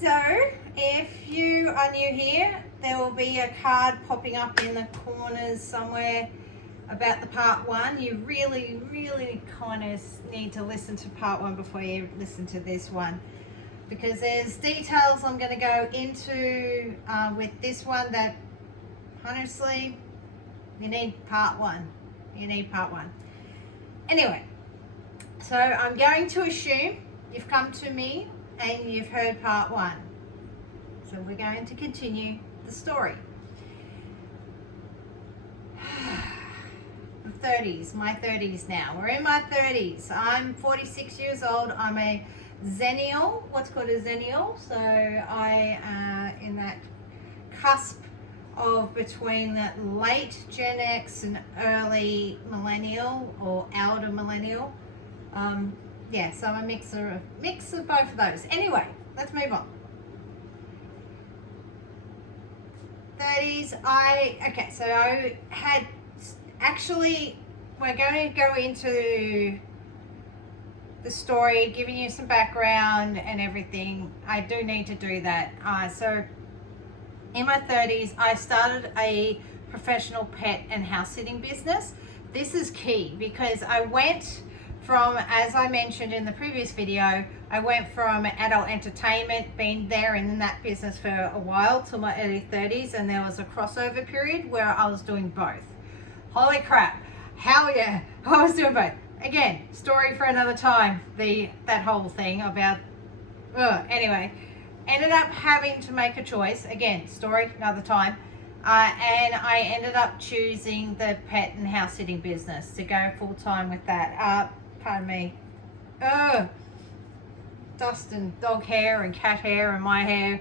So if you are new here, there will be a card popping up in the corners somewhere about the part one. You really kind of need to listen to part one before you listen to this one, because there's details I'm going to go into with this one that honestly you need part one. Anyway, so I'm going to assume you've come to me and you've heard part one, so we're going to continue the story. My 30s now. We're in my 30s. I'm 46 years old. I'm a zennial, what's called a zennial. So I in that cusp of between that late Gen X and early millennial or elder millennial. Yeah, so I'm a mix of both of those. Anyway, let's move on. 30s, so I had, actually, we're going to go into the story, giving you some background and everything. I do need to do that. So in my 30s, I started a professional pet and house sitting business. This is key because I went from, as I mentioned in the previous video, I went from adult entertainment, been there in that business for a while, till my early 30s, and there was a crossover period where I was doing both. Holy crap, hell yeah, I was doing both. Again, story for another time, that whole thing about, anyway, ended up having to make a choice, again, story another time, and I ended up choosing the pet and house sitting business to go full time with that. Pardon me, dust and dog hair and cat hair and my hair.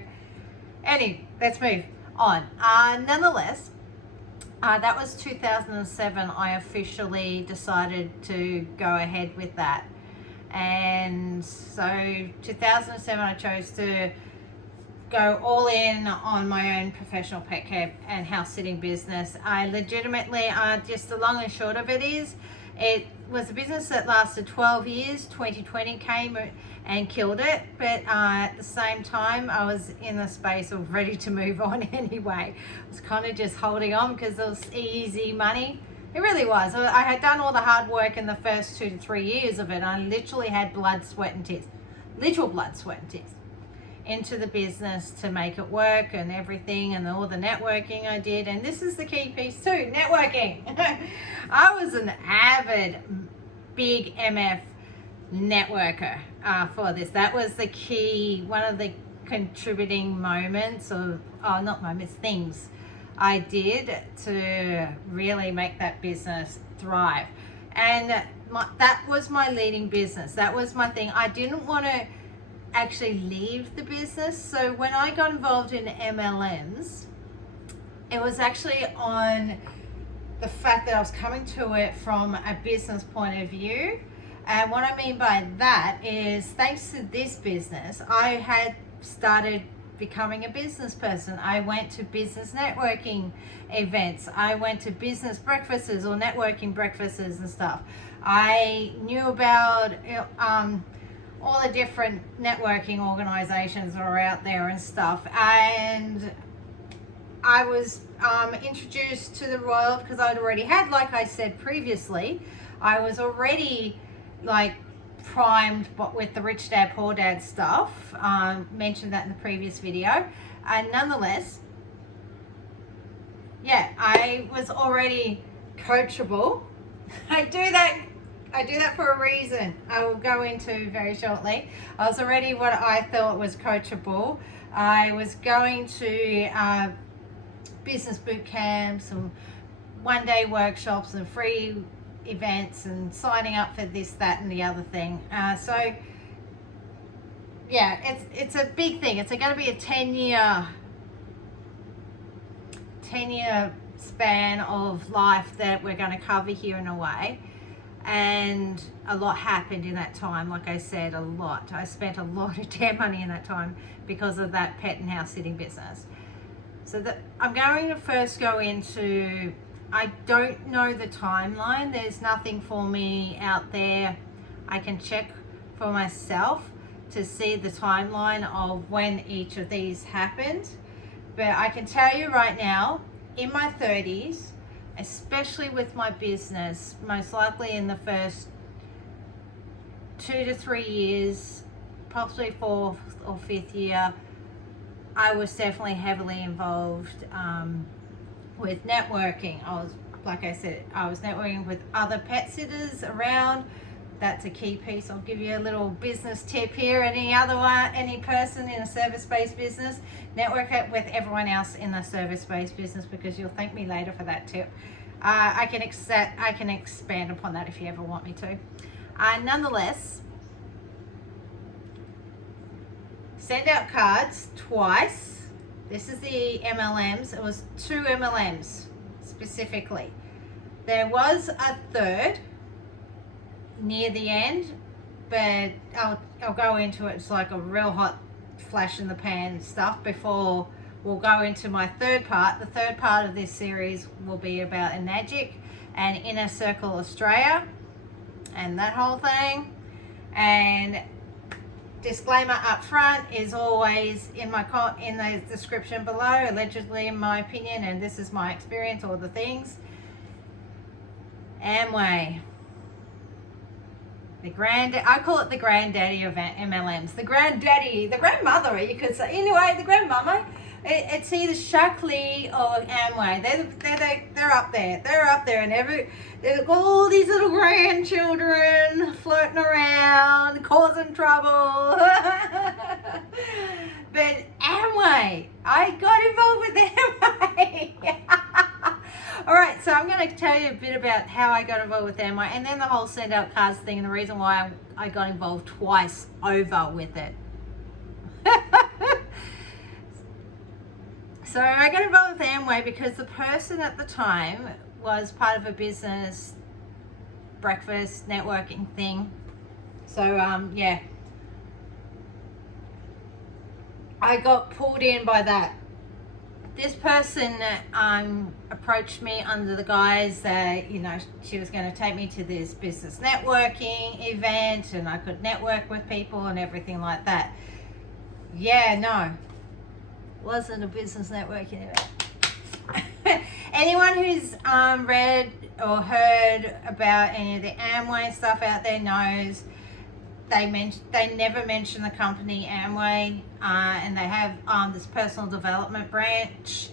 Anyway, let's move on. Nonetheless, that was 2007. I officially decided to go ahead with that, and so 2007 I chose to go all in on my own professional pet care and house sitting business. I legitimately, just the long and short of it is, it was a business that lasted 12 years. 2020 came and killed it, but at the same time I was in the space of ready to move on anyway. I was kind of just holding on because it was easy money. It really was. I had done all the hard work in the first 2 to 3 years of it. I literally had blood, sweat and tears, literal blood, sweat and tears into the business to make it work and everything, and all the networking I did. And this is the key piece too, networking. I was an avid big MF networker for this. That was the key, one of the contributing moments of, things I did to really make that business thrive. And that was my leading business. That was my thing. I didn't want to actually leave the business. So when I got involved in MLMs, it was actually on the fact that I was coming to it from a business point of view. And what I mean by that is, thanks to this business, I had started becoming a business person. I went to business networking events. I went to business breakfasts or networking breakfasts and stuff. I knew about all the different networking organizations that are out there and stuff, and I was introduced to the Royal because I'd already had, like I said previously, I was already like primed but with the Rich Dad Poor Dad stuff. Mentioned that in the previous video, and nonetheless, yeah, I was already coachable. I do that for a reason I will go into very shortly. I was already what I thought was coachable. I was going to business boot camps and one-day workshops and free events and signing up for this, that and the other thing. So yeah, it's a big thing. It's going to be a 10-year span of life that we're going to cover here in a way. And a lot happened in that time. Like I said, a lot. I spent a lot of damn money in that time because of that pet and house sitting business. So I'm going to first go into, I don't know the timeline. There's nothing for me out there I can check for myself. to see the timeline of when each of these happened. But I can tell you right now, in my 30s, especially with my business, most likely in the first 2 to 3 years, possibly 4th or 5th year, I was definitely heavily involved with networking. Like I said, I was networking with other pet sitters around. That's a key piece. I'll give you a little business tip here. Any person in a service-based business, network it with everyone else in the service-based business, because you'll thank me later for that tip. I can expand upon that if you ever want me to. Nonetheless, send out cards twice. This is the MLMs. It was 2 MLMs specifically. There was a third near the end, but I'll go into it. It's like a real hot flash in the pan stuff before we'll go into my third part. The third part of this series will be about Enagic and Inner Circle Australia and that whole thing. And disclaimer up front is always in the description below, allegedly in my opinion, and this is my experience, all the things. Amway, I call it the granddaddy of MLMs. The grandmother, you could say. Anyway, the grandmama. It's either Shockley or Amway. They're up there. They're up there, and they've got all these little grandchildren floating around, causing trouble. But Amway, I got involved with Amway. All right, so I'm going to tell you a bit about how I got involved with Amway, and then the whole send out cards thing, and the reason why I got involved twice over with it. So I got involved with Amway because the person at the time was part of a business breakfast networking thing. So yeah, I got pulled in by that. This person approached me under the guise that, she was going to take me to this business networking event and I could network with people and everything like that. Yeah, no, wasn't a business networking event. Anyone who's read or heard about any of the Amway stuff out there knows they never mention the company Amway, and they have this personal development branch,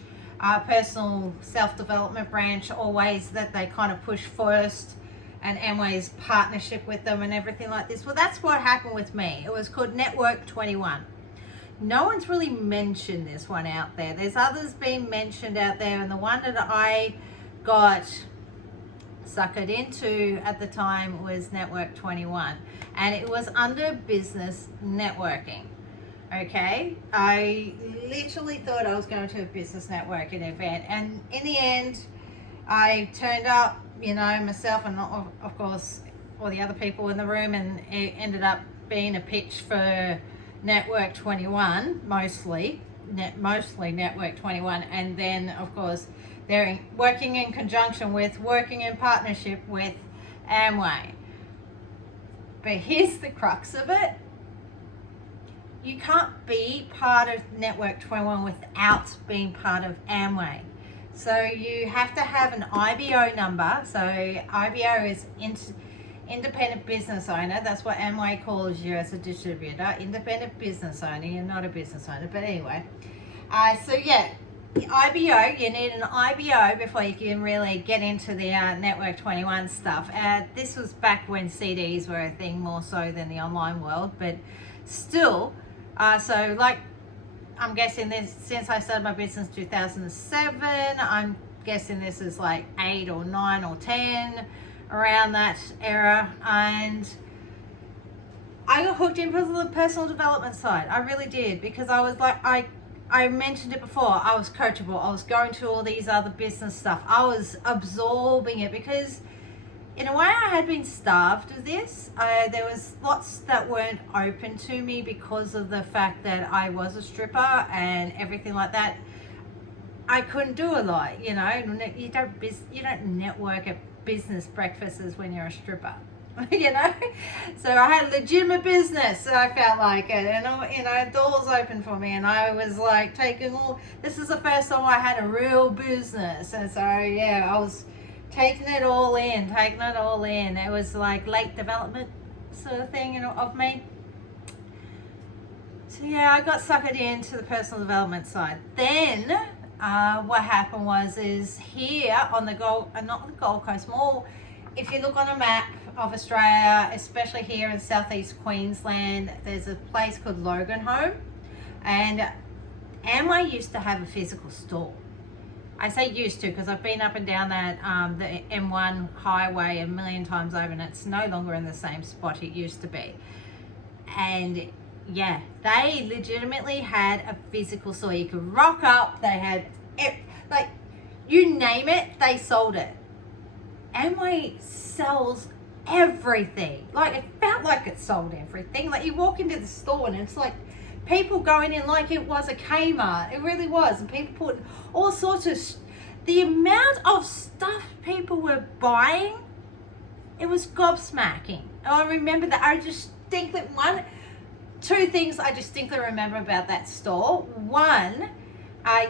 personal self-development branch always that they kind of push first, and Amway's partnership with them and everything like this. Well, that's what happened with me. It was called Network 21. No one's really mentioned this one out there. There's others being mentioned out there, and the one that I got suckered into at the time was Network 21, and it was under business networking. Okay, I literally thought I was going to a business networking event, and in the end I turned up, myself and of course all the other people in the room, and it ended up being a pitch for Network 21, mostly Network 21, and then of course they're working in partnership with Amway. But here's the crux of it. You can't be part of Network 21 without being part of Amway. So you have to have an IBO number. So IBO is independent business owner. That's what Amway calls you as a distributor. Independent business owner. You're not a business owner, but anyway. So yeah, IBO, you need an IBO before you can really get into the Network 21 stuff. This was back when CDs were a thing more so than the online world, but still, so like, I'm guessing this, since I started my business 2007, I'm guessing this is like 8 or 9 or 10, around that era, and I got hooked into the personal development side. I really did, because I was like, I mentioned it before, I was coachable. I was going to all these other business stuff. I was absorbing it because in a way I had been starved of this. There was lots that weren't open to me because of the fact that I was a stripper and everything like that. I couldn't do a lot, you don't network at business breakfasts when you're a stripper. you know. So I had a legitimate business, so I felt like it, and you know, doors open for me, and I was like this is the first time I had a real business, and so yeah, I was taking it all in. It was like late development sort of thing, you know, of me. So yeah, I got suckered into the personal development side. Then what happened is here on the not the Gold Coast, more if you look on a map of Australia, especially here in southeast Queensland, there's a place called Loganholme, and Amway used to have a physical store. I say used to because I've been up and down that the M1 highway a million times over, and it's no longer in the same spot it used to be. And yeah, they legitimately had a physical store. You could rock up. They had like you name it, they sold it. Amway sells everything. Like it felt like it sold everything. Like you walk into the store and it's like people going in like it was a Kmart. It really was. And people putting all sorts of the amount of stuff people were buying, it was gobsmacking. I remember that. I just think that two things I distinctly remember about that store. One,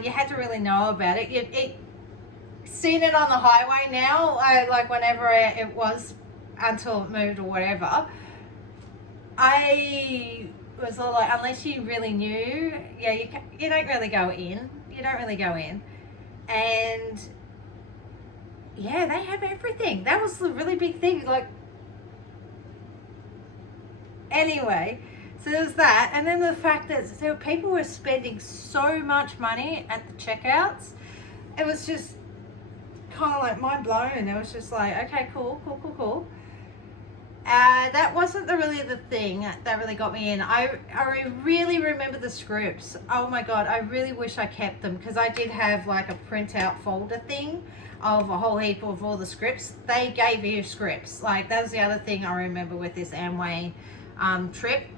you had to really know about it. Seen it on the highway now, like whenever it was until it moved or whatever, I was all like, unless you really knew, yeah, you don't really go in. And yeah, they have everything. That was the really big thing. Like, anyway, so there's that, and then the fact that people were spending so much money at the checkouts, it was just kind of like mind blown. It was just like, okay, cool. That wasn't really the thing that really got me in. I really remember the scripts. Oh my God, I really wish I kept them, because I did have like a printout folder thing of a whole heap of all the scripts. They gave you scripts. Like that was the other thing I remember with this Amway trip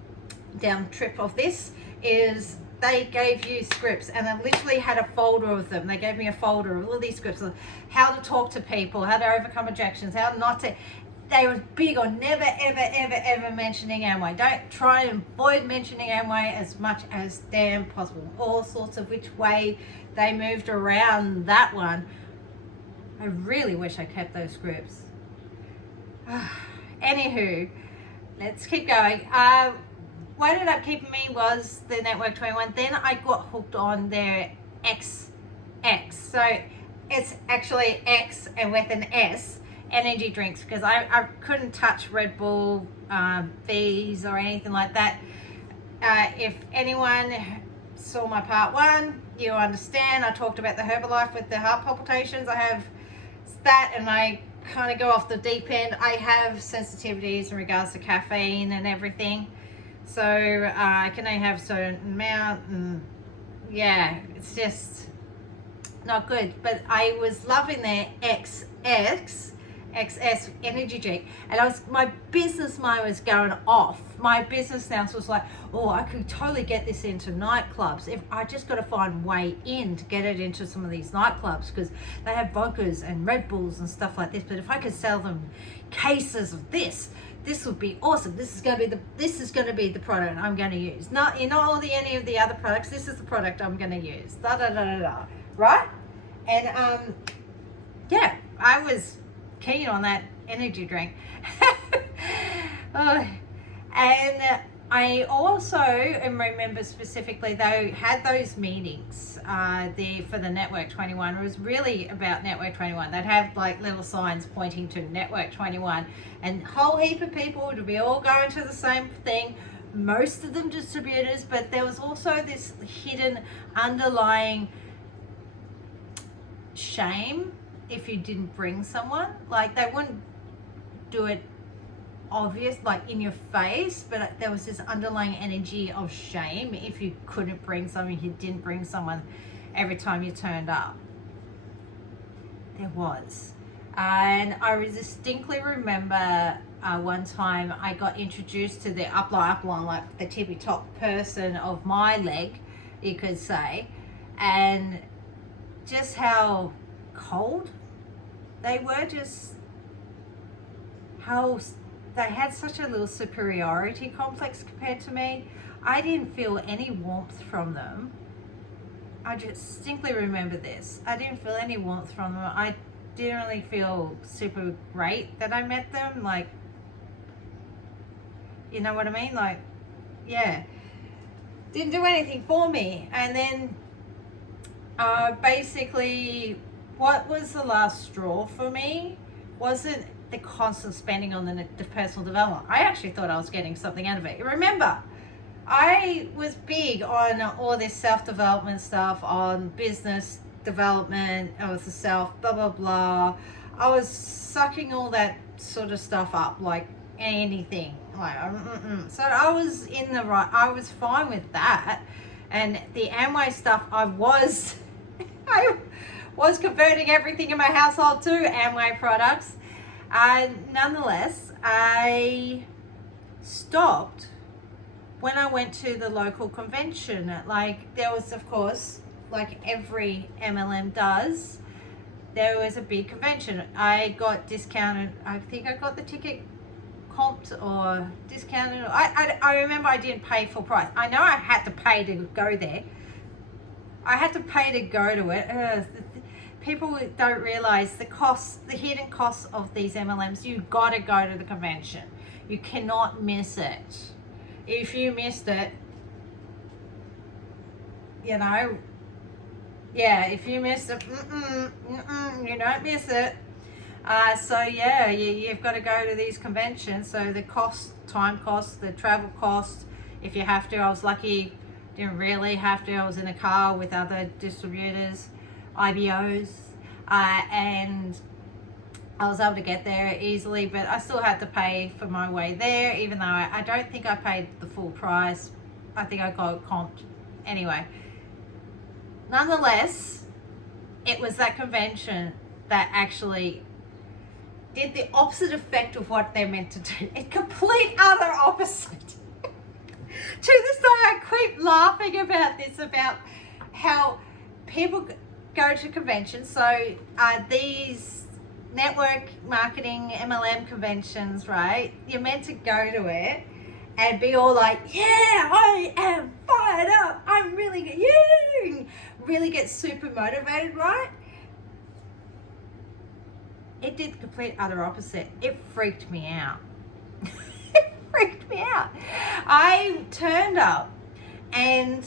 of this, is they gave you scripts, and I literally had a folder of them. They gave me a folder of all these scripts of how to talk to people, how to overcome objections, how not to. They were big on never, ever mentioning Amway. Don't try and avoid mentioning Amway as much as damn possible. All sorts of which way they moved around that one. I really wish I kept those scripts. Anywho, let's keep going. What ended up keeping me was the Network 21. Then I got hooked on their XX. So it's actually X and with an S. Energy drinks, because I couldn't touch Red Bull, V's or anything like that. If anyone saw my part 1, you understand. I talked about the Herbalife with the heart palpitations. I have that, and I kind of go off the deep end. I have sensitivities in regards to caffeine and everything, so I can only have a certain amount, and yeah, it's just not good. But I was loving their XS energy drink, and my business mind was going off. My business now was like, oh, I could totally get this into nightclubs. If I just got to find way in to get it into some of these nightclubs, because they have vodkas and Red Bulls and stuff like this. But if I could sell them cases of this would be awesome. This is going to be the product I'm going to use. Not any of the other products. This is the product I'm going to use. Right? And yeah, I was keen on that energy drink. And I also remember specifically they had those meetings for the Network 21. It was really about Network 21. They'd have like little signs pointing to Network 21, and a whole heap of people would be all going to the same thing, most of them distributors, but there was also this hidden underlying shame if you didn't bring someone. Like they wouldn't do it obvious, like in your face, but there was this underlying energy of shame if you couldn't bring someone, you didn't bring someone every time you turned up. There was. And I distinctly remember one time I got introduced to the upline, like the tippy top person of my leg, you could say, and just how cold they were, just how they had such a little superiority complex compared to me. I didn't feel any warmth from them. I just distinctly remember this. I didn't feel any warmth from them. I didn't really feel super great that I met them. Like, you know what I mean? Like, yeah. Didn't do anything for me. And then basically, what was the last straw for me wasn't the constant spending on the personal development. I actually thought I was getting something out of it. Remember, I was big on all this self-development stuff, on business development, I was the self, blah, blah, blah. I was sucking all that sort of stuff up like anything. Like, So I was in the right, I was fine with that. And the Amway stuff, I was converting everything in my household to Amway products. Nonetheless, I stopped when I went to the local convention. Like, there was, of course, like every MLM does, there was a big convention. I got discounted. I think I got the ticket comped or discounted. I remember I didn't pay full price. I know I had to pay to go there. I had to pay to go to it. People don't realize the costs, the hidden costs of these MLMs. You got to go to the convention. You cannot miss it. If you missed it, you know, yeah, if you missed it, you don't miss it. So yeah, you've got to go to these conventions. So the cost, time cost, the travel cost, if you have to. I was lucky, didn't really have to. I was in a car with other distributors, IBOs, and I was able to get there easily, but I still had to pay for my way there, even though I don't think I paid the full price. I think I got comped. Anyway, nonetheless, it was that convention that actually did the opposite effect of what they're meant to do. It complete utter opposite. To this day, I keep laughing about this, about how people go to conventions. So these network marketing MLM conventions, right? You're meant to go to it and be all like, yeah, I am fired up. I'm really good. Yeah. Really get super motivated, right? It did the complete utter opposite. It freaked me out. It freaked me out. I turned up and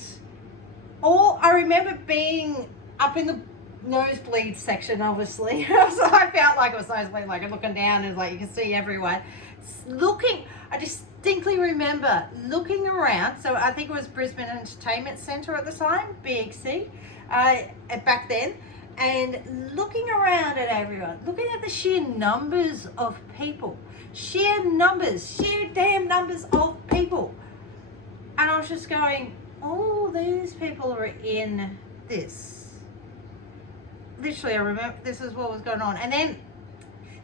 I remember being up in the nosebleed section, obviously. So I felt like it was nosebleed, like I'm looking down and like you can see everyone. I distinctly remember looking around. So I think it was Brisbane Entertainment Centre at the time, BXC, back then. And looking around at everyone, looking at the sheer numbers of people, sheer damn numbers of people. And I was just going, oh, these people are in this. Literally, I remember this is what was going on. And then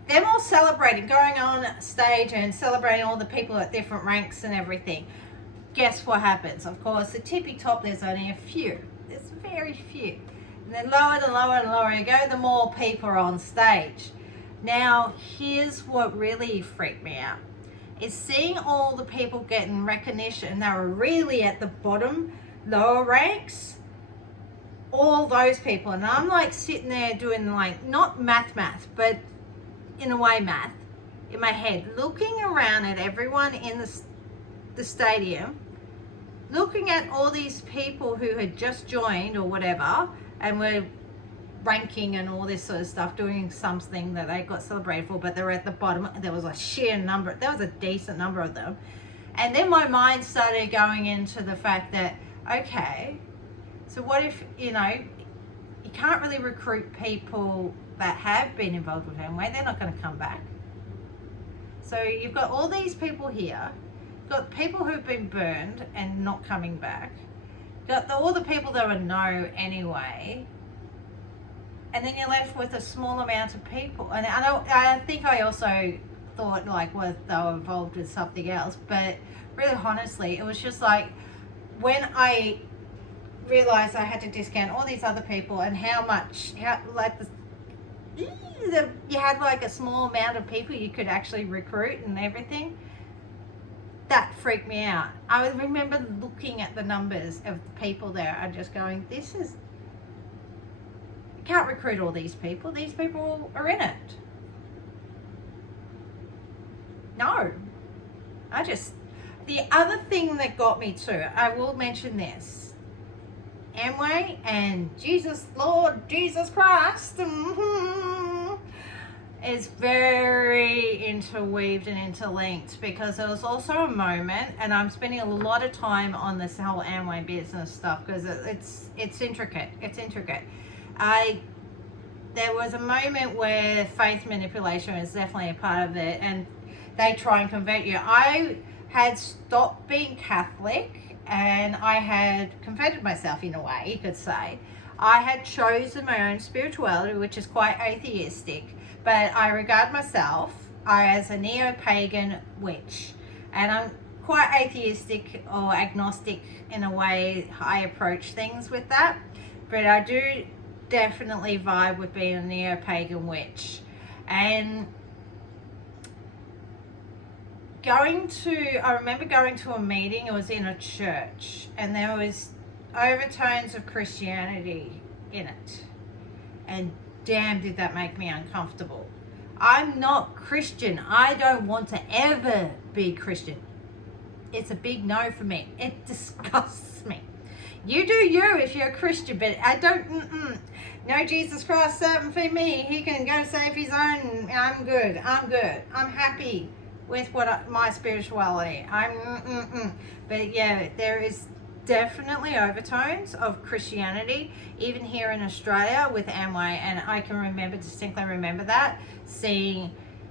them all celebrating, going on stage and celebrating all the people at different ranks and everything. Guess what happens? Of course, the tippy top, there's only a few. There's very few. And then lower and lower and lower you go, the more people are on stage. Now, here's what really freaked me out. Is seeing all the people getting recognition. They were really at the bottom, lower ranks. All those people. And I'm like sitting there doing like, not math, but in a way math in my head. Looking around at everyone in the stadium. Looking at all these people who had just joined or whatever. And we're ranking and all this sort of stuff, doing something that they got celebrated for, but they were at the bottom. There was a sheer number, there was a decent number of them. And then my mind started going into the fact that, okay, so what if, you can't really recruit people that have been involved with Amway, they're not going to come back. So you've got all these people here, got people who've been burned and not coming back, got all the people that were no anyway, and then you're left with a small amount of people. And I think I also thought like, well, they were involved with something else, but really honestly, it was just like when I realized I had to discount all these other people and how you had like a small amount of people you could actually recruit and everything. That freaked me out. I remember looking at the numbers of the people there and just going, you can't recruit all these people. These people are in it. No. The other thing that got me too, I will mention this. Amway and Lord Jesus Christ is very interweaved and interlinked, because there was also a moment, and I'm spending a lot of time on this whole Amway business stuff because it's intricate. There was a moment where faith manipulation is definitely a part of it, and they try and convert you. I had stopped being Catholic and I had converted myself, in a way you could say. I had chosen my own spirituality, which is quite atheistic, but I regard myself as a neo-pagan witch, and I'm quite atheistic or agnostic in a way I approach things with that, but I do definitely vibe with being a neo-pagan witch. And I remember going to a meeting. It was in a church, and there was overtones of Christianity in it, and damn did that make me uncomfortable. I'm not Christian. I don't want to ever be Christian. It's a big no for me. It disgusts me. You do you if you're a Christian, but I don't. No, Jesus Christ serving for me. He can go save his own. I'm good. I'm happy with my spirituality. But yeah, there is definitely overtones of Christianity, even here in Australia with Amway, and I can distinctly remember that,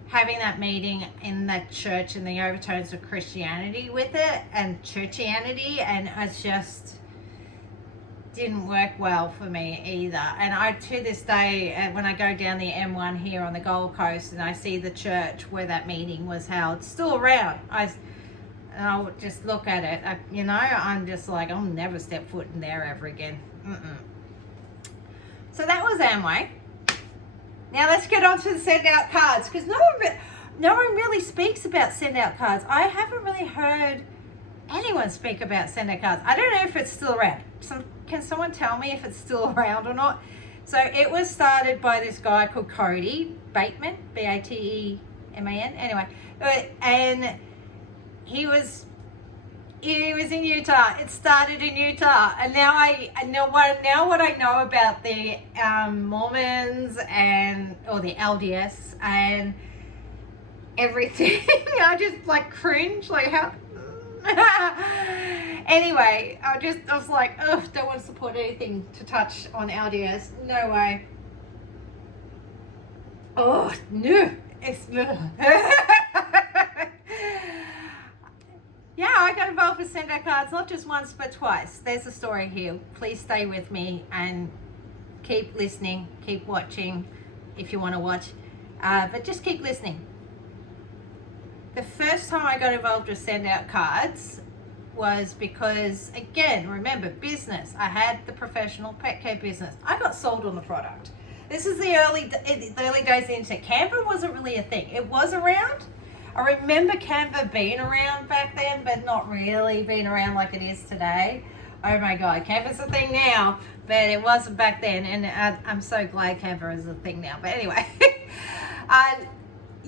having that meeting in that church and the overtones of Christianity with it and churchianity, and it's just didn't work well for me either. And I, to this day, when I go down the M1 here on the Gold Coast and I see the church where that meeting was held still around, I'll just look at it. I'm just like, I'll never step foot in there ever again. So that was Amway. Now let's get on to the SendOut Cards, because no one really speaks about SendOut Cards. I haven't really heard anyone speak about SendOut Cards. I don't know if it's still around. Can someone tell me if it's still around or not? So it was started by this guy called Cody Bateman, Bateman. Anyway, and he was in Utah. It started in Utah, and now what I know about the Mormons or the LDS and everything, I just like cringe, like how. Anyway, I was like, ugh, don't want to support anything to touch on LDS. No way. Oh no, Yeah, I got involved with SendOut Cards, not just once but twice. There's a story here. Please stay with me and keep listening, keep watching if you want to watch, but just keep listening. The first time I got involved with SendOut Cards was because, again, remember, business. I had the professional pet care business. I got sold on the product. This is the early days of the internet. Canva wasn't really a thing. It was around. I remember Canva being around back then, but not really being around like it is today. Oh my God, Canva's a thing now, but it wasn't back then, and I'm so glad Canva is a thing now. But anyway,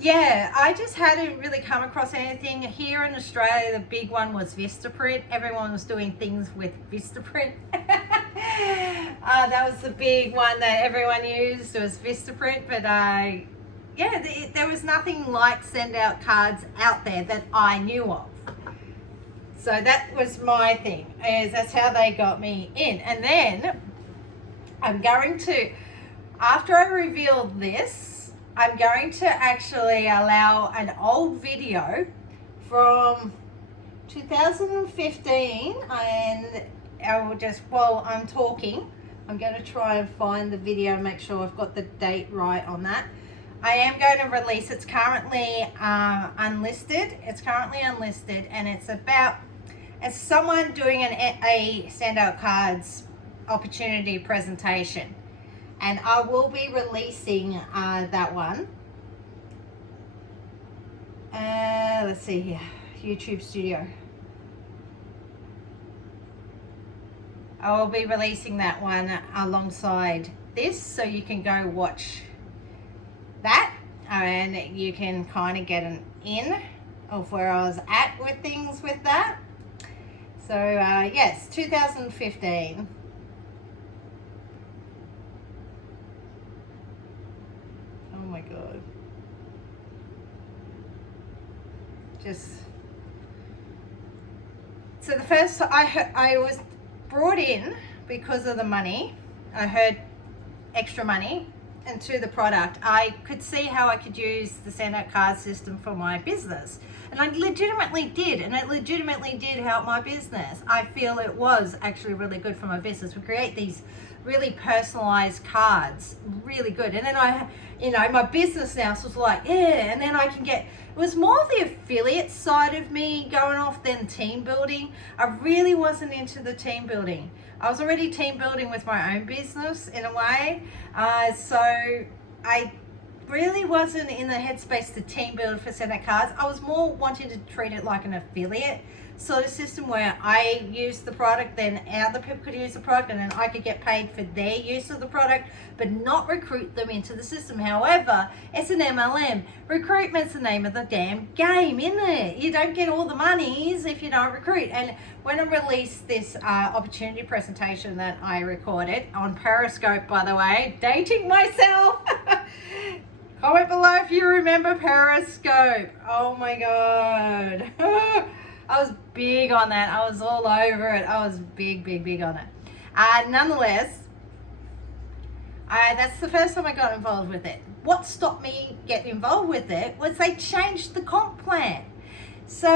yeah, I just hadn't really come across anything. Here in Australia, the big one was Vistaprint. Everyone was doing things with Vistaprint. That was the big one that everyone used, was Vistaprint. But there was nothing like SendOut Cards out there that I knew of. So that was my thing, that's how they got me in. And then I'm going to, after I reveal this, I'm going to actually allow an old video from 2015, and I will just, while I'm talking, I'm going to try and find the video and make sure I've got the date right on that. I am going to release, it's currently unlisted. And it's someone doing a SendOut Cards opportunity presentation. and I will be releasing that one. Let's see here, YouTube Studio. I will be releasing that one alongside this, so you can go watch that, and you can kind of get an in of where I was at with things with that. So yes, 2015. Oh my God. So the first I was brought in because of the money. I heard extra money into the product. I could see how I could use the SendOut card system for my business, and I legitimately did, and it legitimately did help my business. I feel it was actually really good for my business. We create these really personalized cards, really good. And then my business now was like, yeah, and then I can get, it was more the affiliate side of me going off than team building. I really wasn't into the team building. I was already team building with my own business in a way. So I really wasn't in the headspace to team build for SendOut cards. I was more wanting to treat it like an affiliate sort of system where I use the product, then other people could use the product, and then I could get paid for their use of the product, but not recruit them into the system. However, it's an MLM. Recruitment's the name of the damn game, isn't it? You don't get all the monies if you don't recruit. And when I released this opportunity presentation that I recorded on Periscope, by the way, dating myself. Comment below if you remember Periscope. Oh my God. I was big on that. I was all over it. I was big on it. Nonetheless, that's the first time I got involved with it. What stopped me getting involved with it was they changed the comp plan. So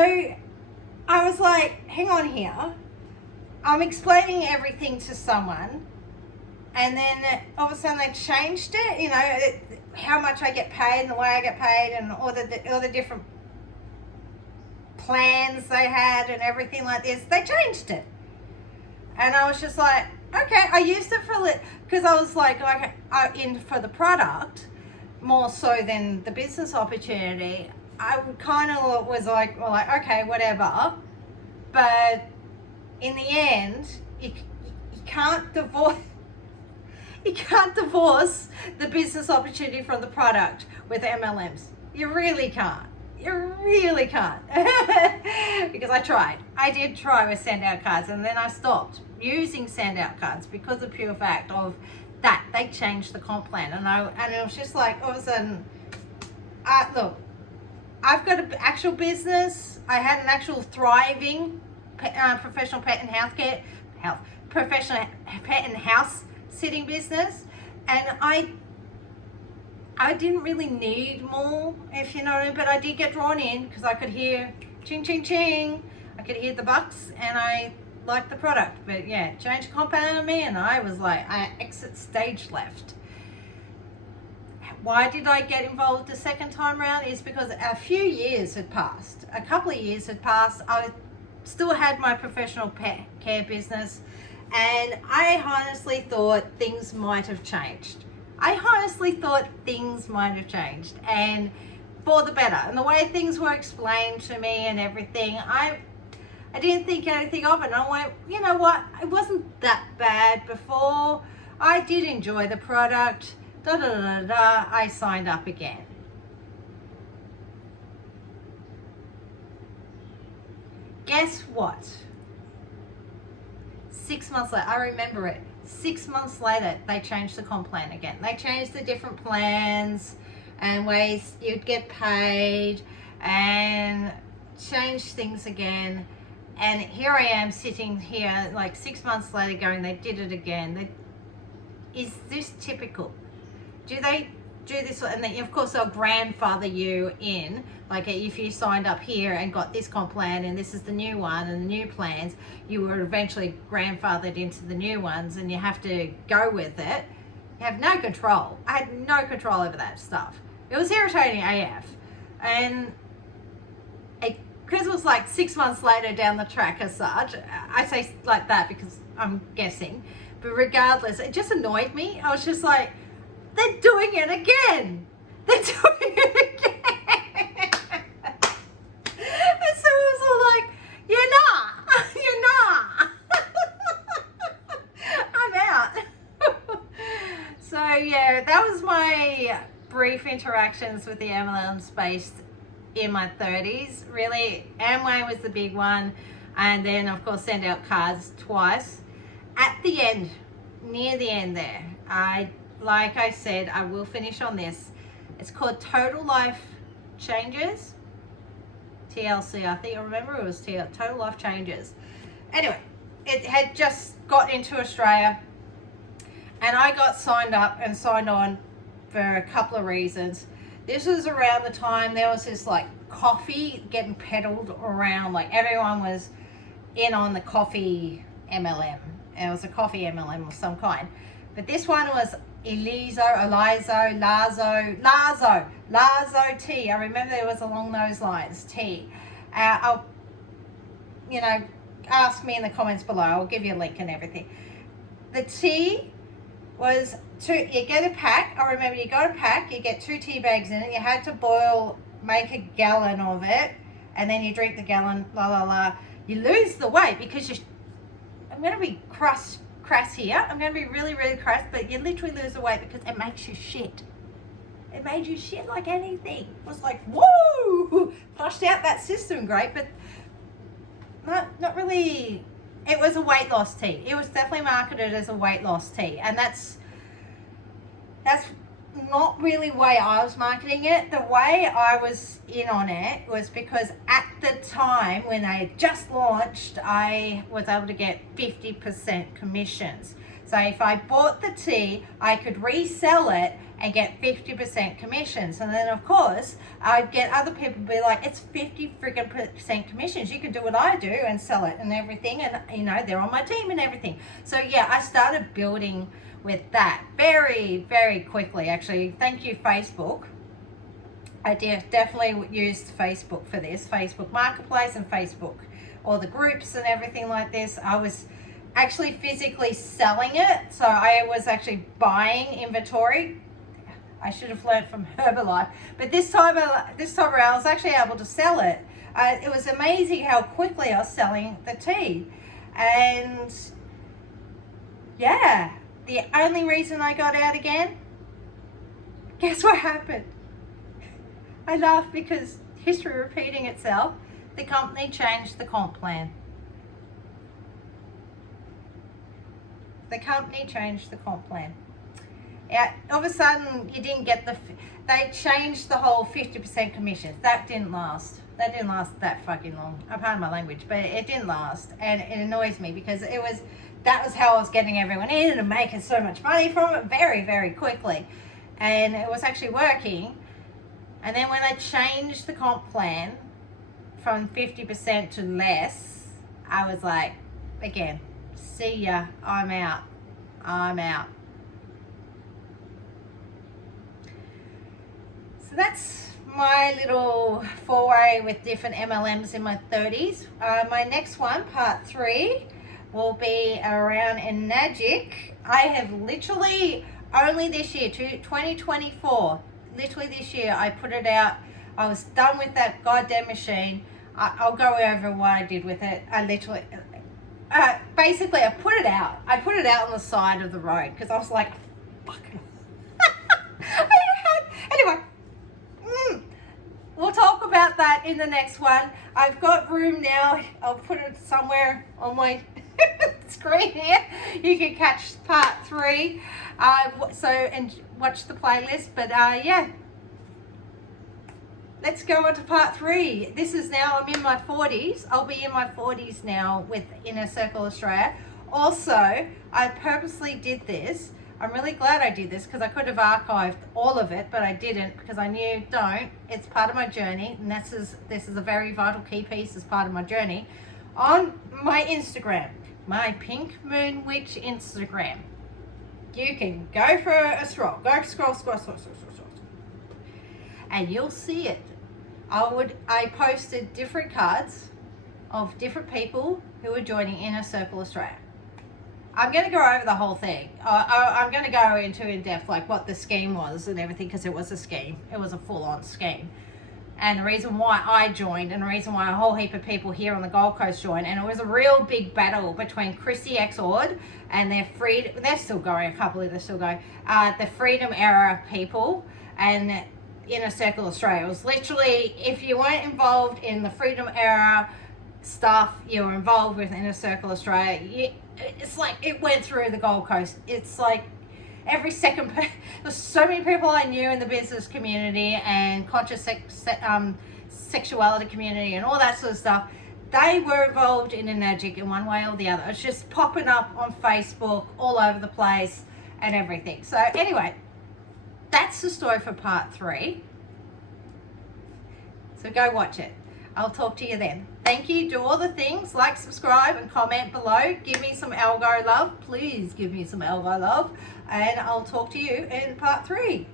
I was like, hang on here. I'm explaining everything to someone, and then all of a sudden they changed it, how much I get paid and the way I get paid and all the different plans they had and everything like this. They changed it. And I was just like, okay, I used it for because I was like in for the product more so than the business opportunity. I kind of was like, well, okay, whatever. But in the end, you can't divorce. You can't divorce the business opportunity from the product with MLMs. You really can't. You really can't. Because I tried. I did try with SendOut cards, and then I stopped using SendOut cards because of pure fact of that they changed the comp plan, and it was just like all of a sudden, look, I've got an actual business. I had an actual thriving professional pet and professional pet and house sitting business, and I didn't really need more, if you know what I mean, but I did get drawn in because I could hear ching ching ching. I could hear the bucks, and I liked the product. But yeah, changed compound on me, and I was like, I exit stage left. Why did I get involved the second time around? Is because a few years had passed. A couple of years had passed. I still had my professional pet care business, and I honestly thought things might have changed. And for the better. And the way things were explained to me and everything, I didn't think anything of it. And I went, you know what? It wasn't that bad before. I did enjoy the product. I signed up again. Guess what? 6 months later, I remember it. 6 months later, they changed the comp plan again. They changed the different plans and ways you'd get paid and changed things again. And here I am sitting here like 6 months later going, they did it again. Is this typical? Do they do this? And then, of course, they'll grandfather you in. Like if you signed up here and got this comp plan and this is the new one and the new plans, you were eventually grandfathered into the new ones and you have to go with it. You have no control. I had no control over that stuff. It was irritating AF. And because it was like 6 months later down the track as such, I say like that because I'm guessing, But regardless, it just annoyed me. I was just like, they're doing it again. They're doing it again. And so I was all like, you're not. You're not. I'm out. So yeah, that was my brief interactions with the MLM space in my 30s. Really, Amway was the big one. And then, of course, SendOut Cards twice. At the end, near the end there, like I said, I will finish on this. It's called Total Life Changes. TLC, I think I remember it was Total Life Changes. Anyway, it had just got into Australia. And I got signed up and signed on for a couple of reasons. This was around the time there was this like coffee getting peddled around. Like everyone was in on the coffee MLM. It was a coffee MLM of some kind. But this one was Lazo tea. I remember it was along those lines, tea. I'll, ask me in the comments below. I'll give you a link and everything. The tea was you get a pack. I remember you got a pack, you get 2 tea bags in it. You had to make a gallon of it, and then you drink the gallon, You lose the weight because I'm going to be crass here. I'm going to be really, really crass, but you literally lose the weight because it makes you shit. It made you shit like anything. It was like, woo! Flushed out that system great, but not really. It was a weight loss tea. It was definitely marketed as a weight loss tea. And that's not really the way I was marketing it. The way I was in on it was because at the time when they had just launched, I was able to get 50% commissions. So if I bought the tea, I could resell it and get 50% commissions. And then of course, I'd get other people be like, it's 50% commissions. You can do what I do and sell it and everything. And they're on my team and everything. So yeah, I started building with that very, very quickly. Actually, thank you, Facebook. I definitely used Facebook for this, Facebook Marketplace and Facebook, all the groups and everything like this. I was actually physically selling it. So I was actually buying inventory. I should have learned from Herbalife, but this time around, I was actually able to sell it. It was amazing how quickly I was selling the tea. And yeah, the only reason I got out again, guess what happened? I laugh because history repeating itself. The company changed the comp plan. The company changed the comp plan. Yeah, all of a sudden you didn't get they changed the whole 50% commissions. That didn't last. That didn't last that fucking long. Pardon my language, but it didn't last. And it annoys me because that was how I was getting everyone in and making so much money from it very, very quickly. And it was actually working. And then when they changed the comp plan from 50% to less, I was like, again, see ya, I'm out. So that's my little foray with different MLMs in my 30s. My next one, part 3, will be around Enagic. I have literally only this year, 2024, literally this year, I put it out. I was done with that goddamn machine. I'll go over what I did with it. I literally, basically, I put it out. I put it out on the side of the road because I was like, fuck it. Anyway, we'll talk about that in the next one. I've got room now. I'll put it somewhere on my screen here. You can catch part 3. And watch the playlist. But yeah, let's go on to part 3. This is now, I'm in my 40s. I'll be in my 40s now with Inner Circle Australia. Also, I purposely did this. I'm really glad I did this because I could have archived all of it, but I didn't because I knew it's part of my journey, and this is a very vital key piece as part of my journey. On my Instagram, my Pink Moon Witch Instagram, you can go for a scroll. Go scroll, and you'll see it. I posted different cards of different people who are joining Inner Circle Australia. I'm going to go over the whole thing. I'm going to go into in depth like what the scheme was and everything, because it was a scheme. It was a full-on scheme. And the reason why I joined, and the reason why a whole heap of people here on the Gold Coast joined, and it was a real big battle between Christy X Ord and they're still going, a couple of them still going, the Freedom Era people and Inner Circle Australia. It was literally, if you weren't involved in the Freedom Era stuff, you were involved with Inner Circle Australia. It's like it went through the Gold Coast. It's like every second, there's so many people I knew in the business community and conscious sexuality community and all that sort of stuff. They were involved in Enagic in one way or the other. It's just popping up on Facebook all over the place and everything. So anyway, that's the story for part 3. So go watch it. I'll talk to you then. Thank you. Do all the things, like, subscribe, and comment below. Give me some algo love. Please give me some algo love. And I'll talk to you in part 3.